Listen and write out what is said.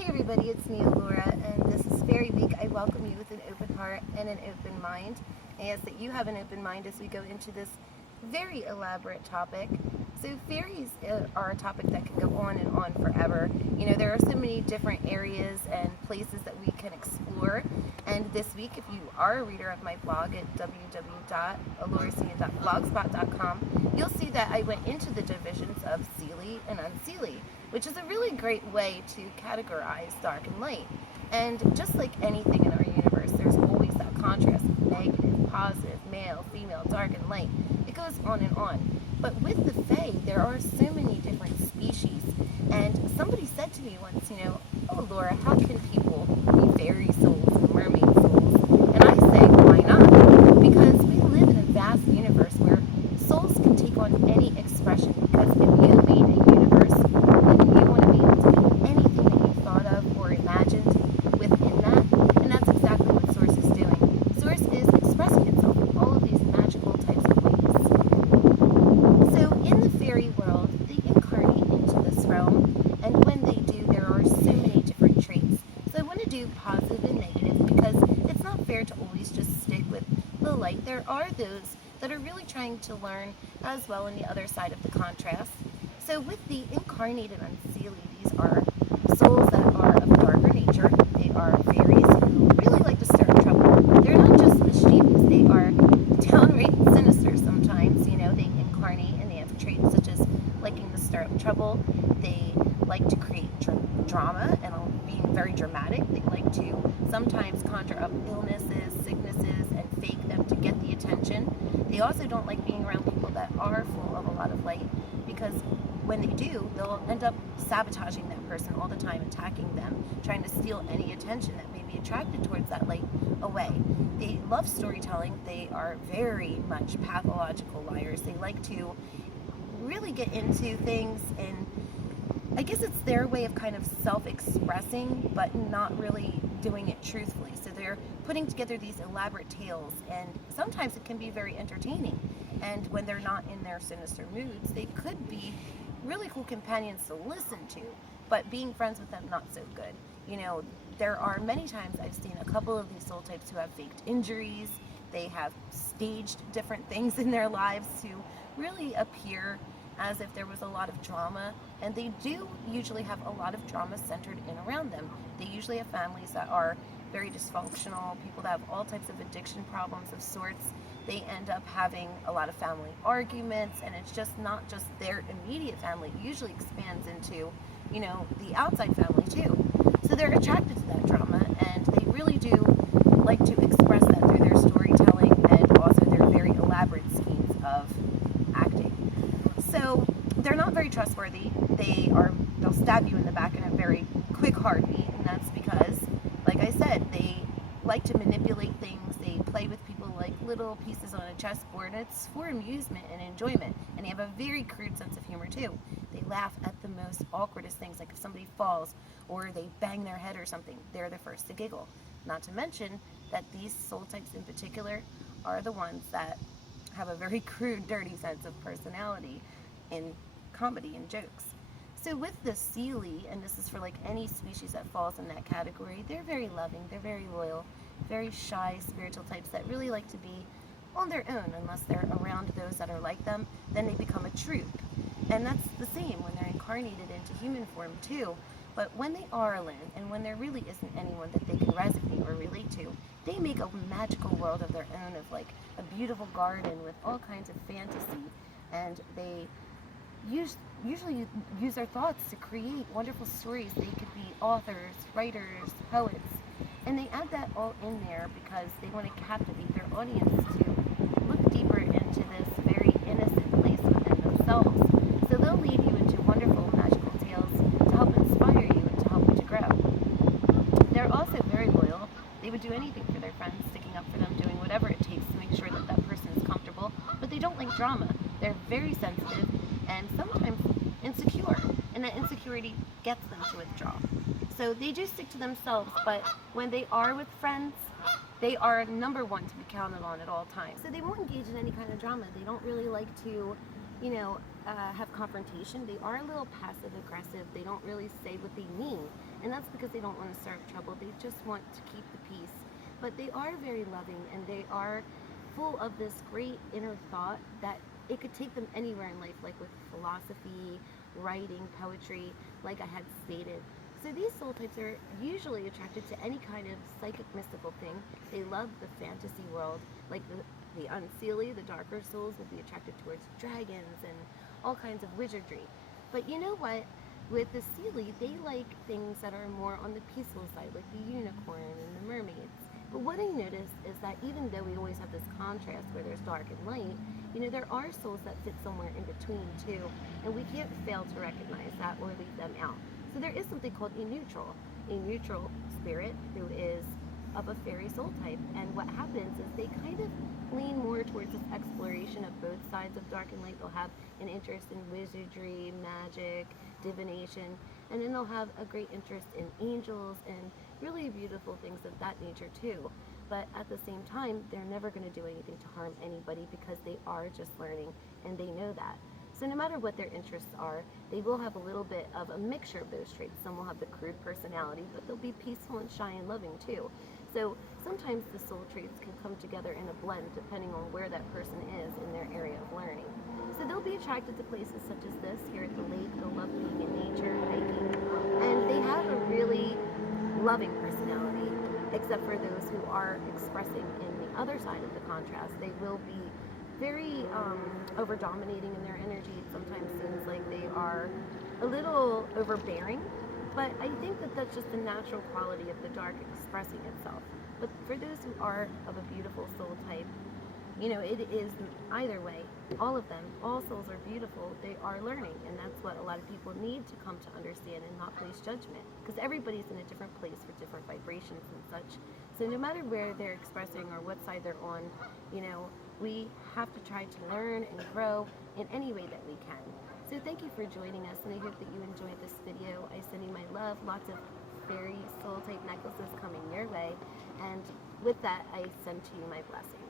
Hi everybody, it's me Alura, and this is Fairy Week. I welcome you with an open heart and an open mind. I ask that you have an open mind as we go into this very elaborate topic. So fairies are a topic that can go on and on forever. You know, there are so many different areas and places that we can explore. And this week, if you are a reader of my blog at www.aluracina.blogspot.com, you'll see that I went into the divisions of Seelie and Unseelie, which is a really great way to categorize dark and light. And just like anything in our universe, there's always that contrast of negative, positive, male, female, dark, and light. It goes on and on. But with the Fae, there are so many different species. And somebody said to me once, oh Laura, how can people be fairy souls and mermaid souls? And I say, why not? Because we live in a vast universe where souls can take on any expression. Because if you made a universe, then you want to be able to be anything that you thought of or imagined within that. And that's exactly what Source is doing. Source is expressing itself in all of these magical types of ways. So in the fairy world, they incarnate into this realm, and when they do, there are so many different traits. So I want to do positive and negative because it's not fair to always just stick with the light. There are those that are really trying to learn as well on the other side of the contrast. So with the Incarnated Unseelie, these are souls that are of darker nature. They are fairies who really like to stir up trouble. They're not just mischievous, they are downright sinister sometimes. They incarnate and they have traits such as liking to stir up trouble. They like to create drama and being very dramatic. They like to sometimes conjure up illnesses, sicknesses, and fake them to get the attention. They also don't like being around people that are full of a lot of light, because when they do, they'll end up sabotaging that person all the time, attacking them, trying to steal any attention that may be attracted towards that light away. They love storytelling. They are very much pathological liars. They like to really get into things, and I guess it's their way of kind of self-expressing, but not really doing it truthfully. So they're putting together these elaborate tales, and sometimes it can be very entertaining. And when they're not in their sinister moods, they could be really cool companions to listen to, but being friends with them, not so good. There are many times I've seen a couple of these soul types who have faked injuries. They have staged different things in their lives to really appear as if there was a lot of drama, and they do usually have a lot of drama centered in around them. They usually have families that are very dysfunctional, people that have all types of addiction problems of sorts. They end up having a lot of family arguments, and it's just not just their immediate family. It usually expands into, the outside family too. So they're attracted to that drama, and they really do like to express that through their storytelling and also their very elaborate schemes of acting. So they're not very trustworthy. They'll stab you in the back in a very quick heartbeat, and that's because, like I said, they like to manipulate things. They play with people like little pieces on a chessboard, and it's for amusement and enjoyment. And they have a very crude sense of humor too. They laugh at the most awkwardest things, like if somebody falls or they bang their head or something, they're the first to giggle. Not to mention that these soul types in particular are the ones that have a very crude, dirty sense of personality in comedy and jokes. So with the Seelie, and this is for like any species that falls in that category, they're very loving, they're very loyal, very shy spiritual types that really like to be on their own. Unless they're around those that are like them, then they become a troop. And that's the same when they're incarnated into human form too. But when they are alone, and when there really isn't anyone that they can resonate or relate to, they make a magical world of their own, of like a beautiful garden with all kinds of fantasy. And they usually use their thoughts to create wonderful stories. They could be authors, writers, poets, and they add that all in there because they want to captivate their audience to look deeper into this very innocent place within themselves. So they'll lead you into wonderful magical tales to help inspire you and to help you to grow. They're also very loyal. They would do anything for their friends, sticking up for them, doing whatever it takes to make sure that that person is comfortable, but they don't like drama. They're very sensitive and sometimes insecure, and that insecurity gets them to withdraw. So they do stick to themselves, but when they are with friends, they are number one to be counted on at all times. So they won't engage in any kind of drama. They don't really like to, have confrontation. They are a little passive aggressive. They don't really say what they mean. And that's because they don't want to start trouble. They just want to keep the peace. But they are very loving, and they are full of this great inner thought that it could take them anywhere in life, like with philosophy, writing, poetry, like I had stated. So these soul types are usually attracted to any kind of psychic mystical thing. They love the fantasy world, like the unseelie, the darker souls will be attracted towards dragons and all kinds of wizardry. But you know what? With the seelie, they like things that are more on the peaceful side, like the unicorn and the mermaids. But what I noticed is that even though we always have this contrast where there's dark and light, there are souls that fit somewhere in between too, and we can't fail to recognize that or leave them out. So there is something called a neutral spirit who is of a fairy soul type, and what happens is they kind of lean more towards this exploration of both sides of dark and light. They'll have an interest in wizardry, magic, divination, and then they'll have a great interest in angels and really beautiful things of that nature too. But at the same time, they're never going to do anything to harm anybody because they are just learning, and they know that. So no matter what their interests are, they will have a little bit of a mixture of those traits. Some will have the crude personality, but they'll be peaceful and shy and loving too. So sometimes the soul traits can come together in a blend depending on where that person is in their area of learning. So they'll be attracted to places such as this, here at the lake. They'll love being in nature, hiking, and they have a really loving personality, except for those who are expressing in the other side of the contrast. They will be very over-dominating in their energy. It sometimes seems like they are a little overbearing, but I think that that's just the natural quality of the dark expressing itself. But for those who are of a beautiful soul type, it is either way. All of them, all souls are beautiful. They are learning, and that's what a lot of people need to come to understand and not place judgment, because everybody's in a different place for different vibrations and such. So no matter where they're expressing or what side they're on, we have to try to learn and grow in any way that we can. So thank you for joining us, and I hope that you enjoyed this video. I send you my love, lots of fairy soul type necklaces coming your way, and with that I send to you my blessings.